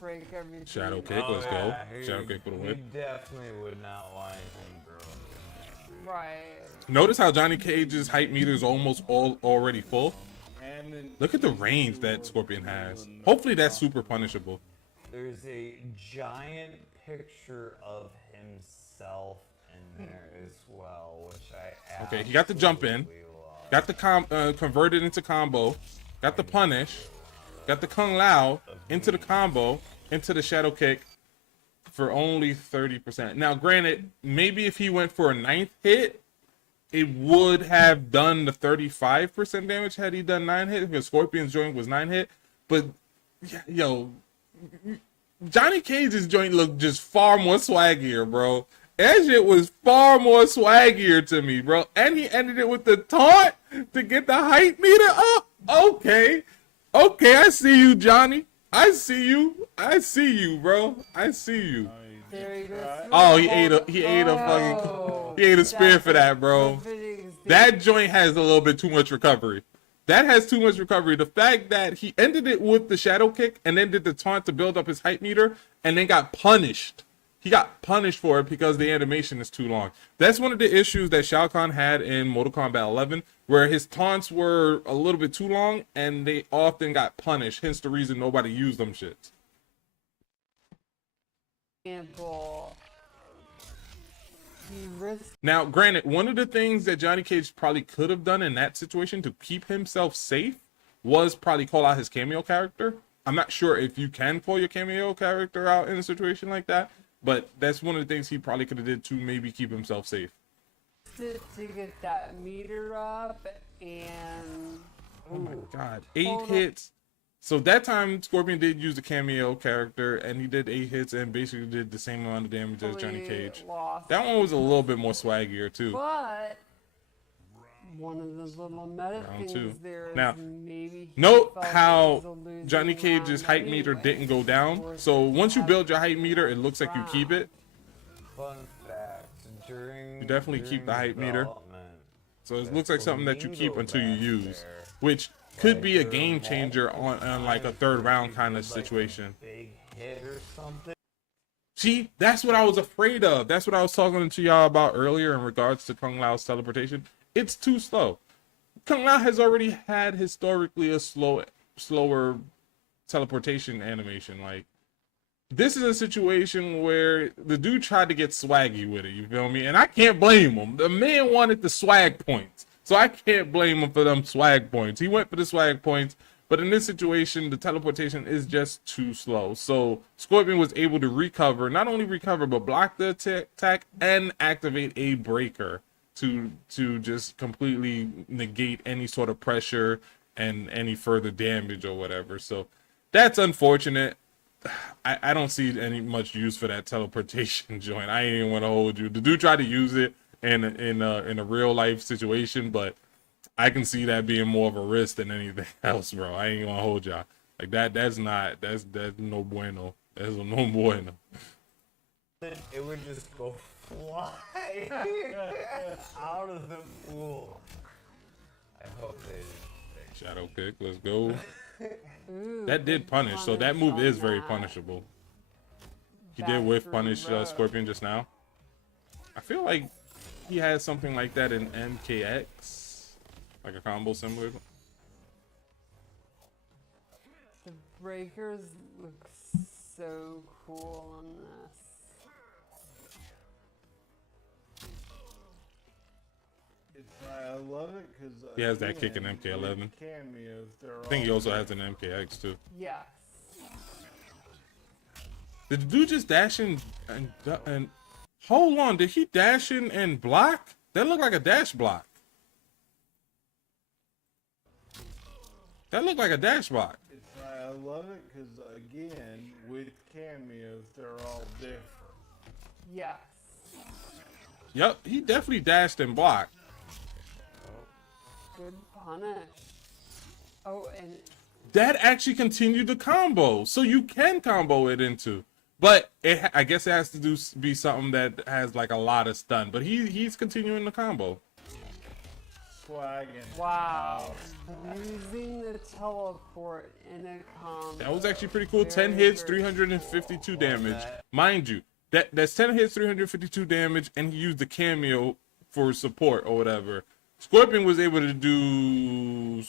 break everything. Shadow kick, let's go. Shadow kick for the He win. definitely would not want anything broken. Right. Notice how Johnny Cage's height meter is almost already full. And then Look at the range that Scorpion has. Hopefully that's super punishable. There's a giant picture of himself in there as well, which I Okay, he got the jump in. absolutely love. Got the converted into combo. Got the punish. Got the Kung Lao into the combo, into the shadow kick for only 30%. Now, granted, maybe if he went for a 9th hit, it would have done the 35% damage had he done 9 hit, because Scorpion's joint was 9 hit. But, yo, Johnny Cage's joint looked just far more swaggier, bro. That shit was far more swaggier to me, bro. And he ended it with the taunt to get the height meter up. Okay. Okay, I see you, Johnny. I see you. I see you, bro. I see you. There he goes. Oh, he ate a fucking he ate a spear for that, bro. That joint has a little bit too much recovery. That has too much recovery. The fact that he ended it with the shadow kick and then did the taunt to build up his height meter and then got punished. He got punished for it because the animation is too long. That's one of the issues that Shao Kahn had in Mortal Kombat 11, where his taunts were a little bit too long and they often got punished. Hence the reason nobody used them shits. Example. He risked Now, granted, one of the things that Johnny Cage probably could have done in that situation to keep himself safe was probably call out his cameo character. I'm not sure if you can call your cameo character out in a situation like that, but that's one of the things he probably could have did to maybe keep himself safe. it to get that meter up and Oh my god, 8 Hold on. hits. So that time Scorpion did use the cameo character and he did 8 hits and basically did the same amount of damage as Johnny fully Cage. lost. That one was a little bit more swaggier too. But one of those little meta Round things two. there is Now, maybe he Note felt it was a how losing Johnny Cage's round height meter anyway. didn't go down. Or So once you have build your height meter, it looks like you keep it. Fun fact, during You definitely keep the height meter. development, So it the looks like something that you keep flamingo until you back use, there, which could be a like, game there changer multiple on like a times third where round you kind of did, like, a situation. big hit or something. See, that's what I was afraid of. That's what I was talking to y'all about earlier in regards to Kung Lao's teleportation. It's too slow. Kung Lao has already had historically a slower teleportation animation. Like, this is a situation where the dude tried to get swaggy with it, you feel me? And I can't blame him. The man wanted the swag points. So I can't blame him for them swag points. He went for the swag points, but in this situation, the teleportation is just too slow. So Scorpion was able to recover, not only recover, but block the attack and activate a breaker to just completely negate any sort of pressure and any further damage or whatever. So that's unfortunate. I don't see any much use for that teleportation joint. I ain't even want to hold you. The dude tried to use it in a real life situation, but I can see that being more of a risk than anything else, bro. I ain't gonna hold y'all. Like that's no bueno. That's no bueno. It would just go fly out of the pool. I hope they. Shadow kick, let's go. Ooh, That did good punish, so that move on is very that. punishable. He Back did whiff through punish row. Scorpion just now. I feel like he had something like that in MKX, like a combo similar. The breakers look so cool on this. I love it because He has that kick in MK11. Cameos, I think he also has an MKX too. Yes. Did the dude just dash in and hold on? Did he dash in and block? That looked like a dash block. That looked like a dash block. I love it because again, with cameos, they're all different. Yes. Yep, he definitely dashed and blocked. Good punish. Oh, and That actually continued the combo, so you can combo it into. But I guess it has to be something that has like a lot of stun. But he's continuing the combo. Swaggin'. wow. Using the teleport in a combo. That was actually pretty cool. 10 Very, hits, very 352 damage. Mind you, that's 10 hits, 352 damage, and he used the cameo for support or whatever. Scorpion was able to do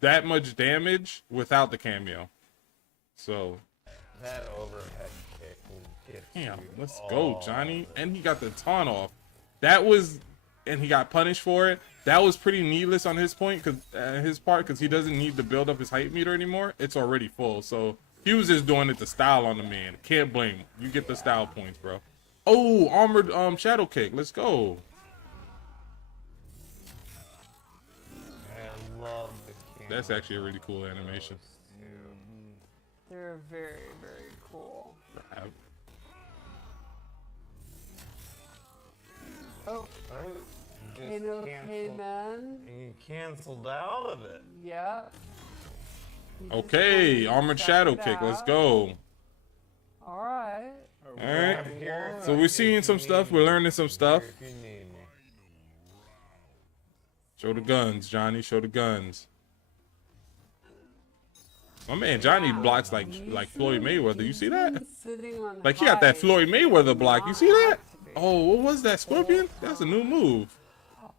that much damage without the cameo. So, That overhead kick will get damn, you let's all go, Johnny. And he got the taunt off. That was, and he got punished for it. That was pretty needless on his point, because he doesn't need to build up his height meter anymore. It's already full. So he was just doing it to style on the man. Can't blame him. You get the style points, bro. Oh, armored shadow kick. Let's go. I love the king. That's actually a really cool animation. They're very, very cool. Oh, Just okay, canceled- man. He canceled out of it. Yeah. You just Okay, wanted to armored check shadow it kick. Let's out. go. All right. All right. I'm here So we're seeing some stuff. We're learning some stuff. if you need me. Show the guns, Johnny. Show the guns. My man Johnny blocks like Floyd Mayweather. You see that? Sitting on Like he got that height, Floyd Mayweather block. You see that? activate. Oh, what was that? Scorpion? That's a new move.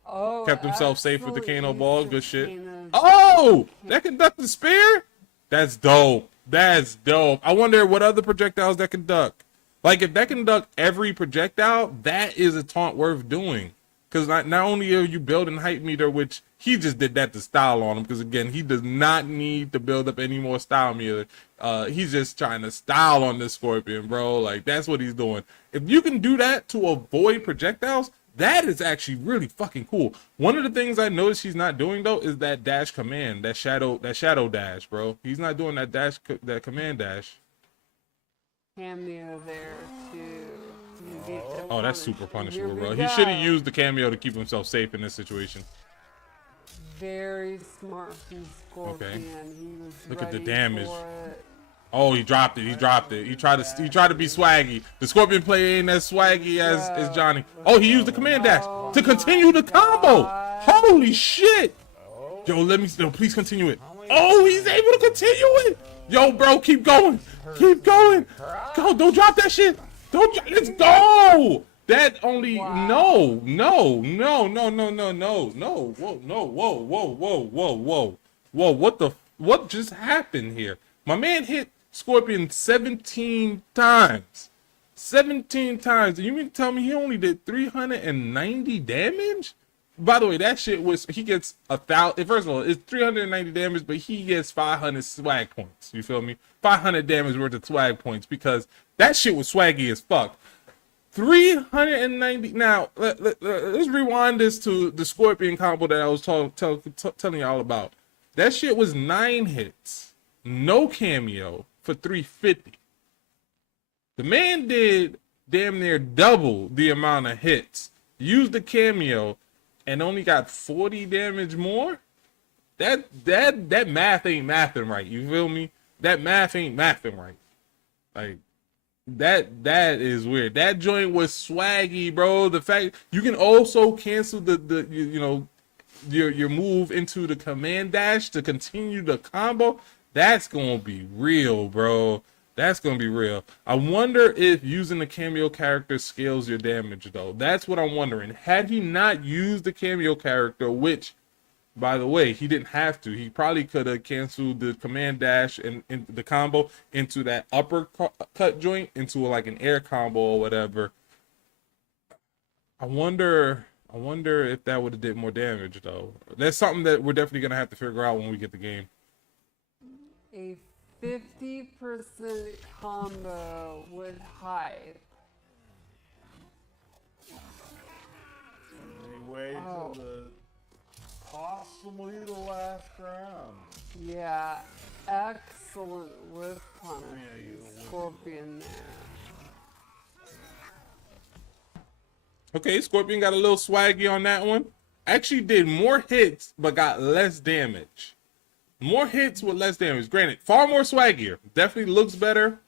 Oh, Kept himself safe with the excellent Kano use ball. of Good shit. Kano's- Oh, that conducted spear? That's dope. That's dope. I wonder what other projectiles that can duck. Like if that can duck every projectile, that is a taunt worth doing. Because not only are you building height meter, which he just did that to style on him. Because again, he does not need to build up any more style meter. He's just trying to style on this Scorpion, bro. Like that's what he's doing. If you can do that to avoid projectiles, that is actually really fucking cool. One of the things I noticed he's not doing though is that dash command, that shadow dash, bro. He's not doing that that command dash. Cameo there too. Oh, that's super punishable, Here we bro. He should have go. used the cameo to keep himself safe in this situation. Very smart from Scorpion. Okay. He was Look at the ready damage. for it. Oh, he dropped it. He dropped it. He tried to be swaggy. The Scorpion player ain't as swaggy as Johnny. Oh, he used the command dash to continue the combo. Holy shit. Yo, please continue it. Oh, he's able to continue it. Yo, bro, keep going. Keep going. Go, don't drop that shit. Let's go. That only no. Whoa. What just happened here? My man hit Scorpion 17 times. 17 times. You mean to tell me he only did 390 damage? By the way, that shit was, he gets 1,000. First of all, it's 390 damage, but he gets 500 swag points. You feel me? 500 damage worth of swag points because that shit was swaggy as fuck. 390. Now, let's rewind this to the Scorpion combo that I was telling y'all about. That shit was 9 hits, no cameo for 350. The man did damn near double the amount of hits, used the cameo, and only got 40 damage more, that math ain't mathing right. You feel me? That math ain't mathing right. Like that is weird. That joint was swaggy, bro. The fact you can also cancel the you know your move into the command dash to continue the combo. That's gonna be real, bro. That's gonna be real. I wonder if using the cameo character scales your damage though. That's what I'm wondering. Had he not used the cameo character, which by the way, he didn't have to. He probably could have canceled the command dash and the combo into that uppercut joint into like an air combo or whatever. I wonder if that would have did more damage though. That's something that we're definitely gonna have to figure out when we get the game. A 50% combo with hype. Anyway, Oh. to the possibly the last round. Yeah, excellent with punish. Yeah, you Scorpion there. Okay, Scorpion got a little swaggy on that one. Actually did more hits, but got less damage. More hits with less damage. Granted, far more swaggier. Definitely looks better.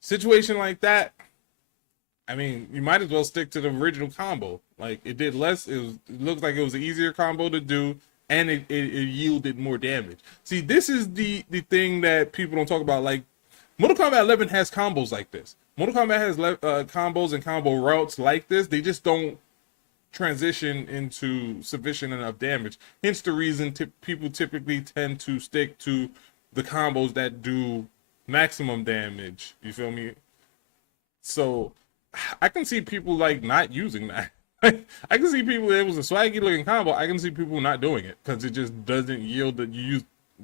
Situation like that, I mean, you might as well stick to the original combo. Like, it did less. It looks like it was an easier combo to do, and it yielded more damage. See, this is the thing that people don't talk about. Like, Mortal Kombat 11 has combos like this. Mortal Kombat has combos and combo routes like this. They just don't transition into sufficient enough damage. Hence the reason people typically tend to stick to the combos that do maximum damage. You feel me? So I can see people like not using that. I can see people, it was a swaggy looking combo. I can see people not doing it because it just doesn't yield that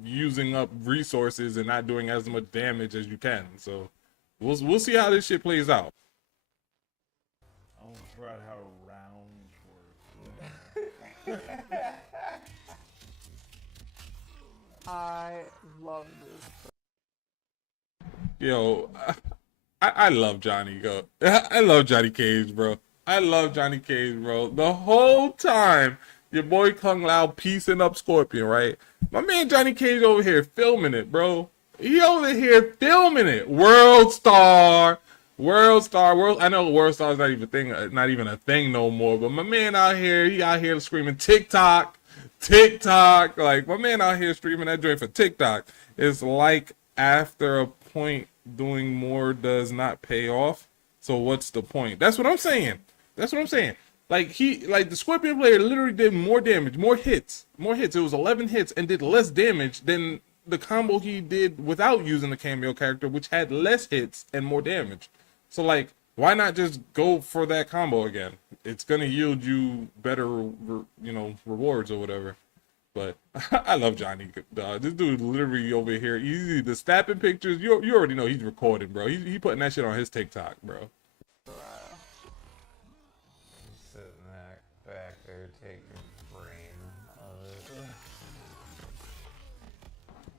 using up resources and not doing as much damage as you can. So we'll see how this shit plays out. I almost forgot how rounds work. I love this. Yo, I love Johnny. Go, I love Johnny Cage, bro. I love Johnny Cage, bro. The whole time, your boy Kung Lao piecing up Scorpion, right? My man Johnny Cage over here filming it, bro. He over here filming it. World star. I know World Star is not even a thing no more. But my man out here, he out here screaming TikTok. Like, my man out here streaming that joint for TikTok. It's like after a point, doing more does not pay off. So what's the point? That's what I'm saying. Like the Scorpion player literally did more damage, more hits. It was 11 hits and did less damage than the combo he did without using the cameo character, which had less hits and more damage. So like, why not just go for that combo again? It's gonna yield you better, rewards or whatever. But I love Johnny. This dude literally over here. He's the snapping pictures. You already know he's recording, bro. He putting that shit on his TikTok, bro. Sitting back there taking frame of it.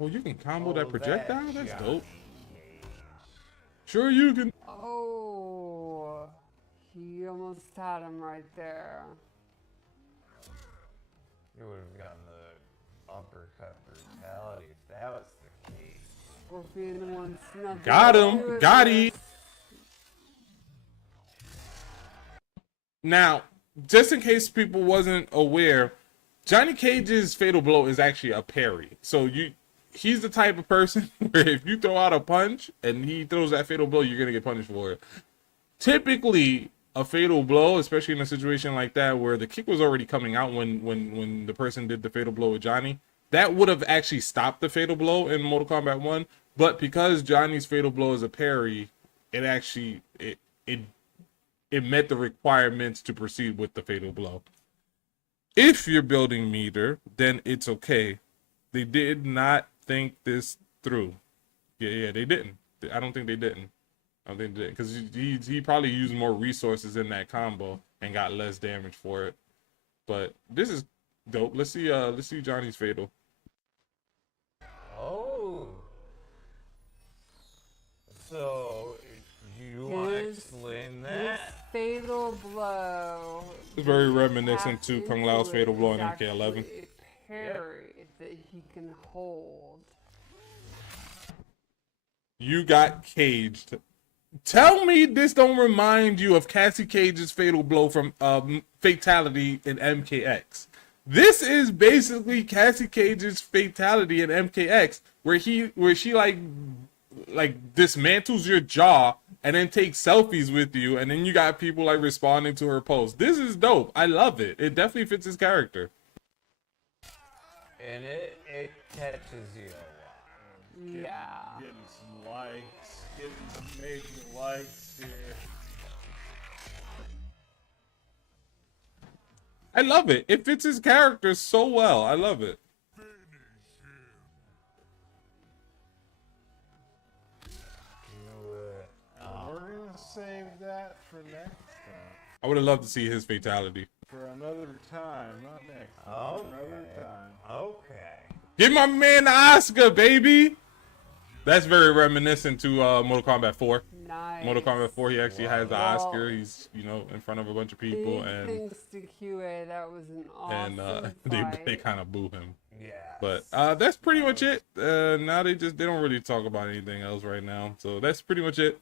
Oh, you can combo that Oh, projectile? that That's Johnny dope. Cage. Sure you can. Oh, he almost had him right there. You would have gotten the uppercut brutality if that was the case. Scorpion wants nothing Got to him. do with Got this. him. Now, just in case people wasn't aware, Johnny Cage's fatal blow is actually a parry. So he's the type of person where if you throw out a punch and he throws that fatal blow, you're gonna get punished for it. Typically, a fatal blow, especially in a situation like that where the kick was already coming out when the person did the fatal blow with Johnny, that would have actually stopped the fatal blow in Mortal Kombat 1. But because Johnny's fatal blow is a parry, it actually it met the requirements to proceed with the fatal blow. If you're building meter, then it's okay. They did not think this through. Yeah, they didn't. I don't think they didn't. Because he probably used more resources in that combo and got less damage for it. But this is dope. Let's see Johnny's fatal. Oh. So you want to His- explain His that? fatal blow It's very reminiscent to Kung Lao's Fatal Blow in It's MK11. actually a parry that he can hold. You got caged. Tell me this don't remind you of Cassie Cage's Fatal Blow from Fatality in MKX. This is basically Cassie Cage's Fatality in MKX, where she like dismantles your jaw and then takes selfies with you, and then you got people like responding to her post. This is dope. I love it. It definitely fits his character. And it catches you a lot. Yeah. Getting some likes, getting some major likes here. I love it. It fits his character so well. I love it. We're gonna save that for next time. I would have loved to see his fatality. For another time, not next time. Okay. Another time. Okay. Give my man the Oscar, baby. That's very reminiscent to Mortal Kombat 4. Nice. Mortal Kombat 4, he actually has the Oscar. He's, you know, in front of a bunch of people, Big and things to QA. That was an awesome they fight. kind of boo him. Yeah. But that's pretty much it. Now they don't really talk about anything else right now. So that's pretty much it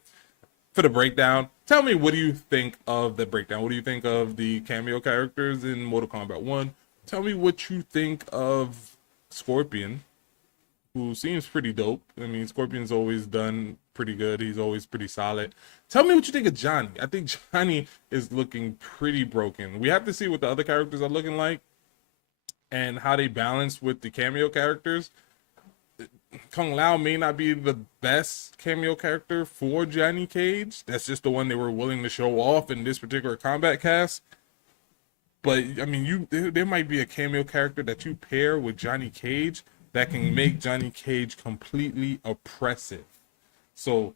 for the breakdown. Tell me, what do you think of the breakdown? What do you think of the cameo characters in Mortal Kombat 1? Tell me what you think of Scorpion, who seems pretty dope. I mean, Scorpion's always done pretty good. He's always pretty solid. Tell me what you think of Johnny. I think Johnny is looking pretty broken. We have to see what the other characters are looking like and how they balance with the cameo characters. Kung Lao may not be the best cameo character for Johnny Cage. That's just the one they were willing to show off in this particular combat cast. But I mean, there might be a cameo character that you pair with Johnny Cage that can make Johnny Cage completely oppressive. So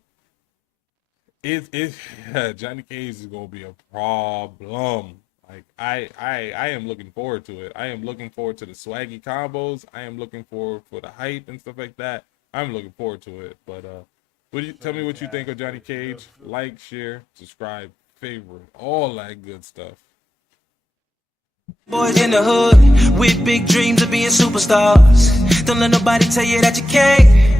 Johnny Cage is gonna be a problem. Like I am looking forward to it. I am looking forward to the swaggy combos. I am looking forward for the hype and stuff like that. I'm looking forward to it. But tell me what you think of Johnny Cage. Like, share, subscribe, favorite, all that good stuff. Boys in the hood with big dreams of being superstars. Don't let nobody tell you that you can't.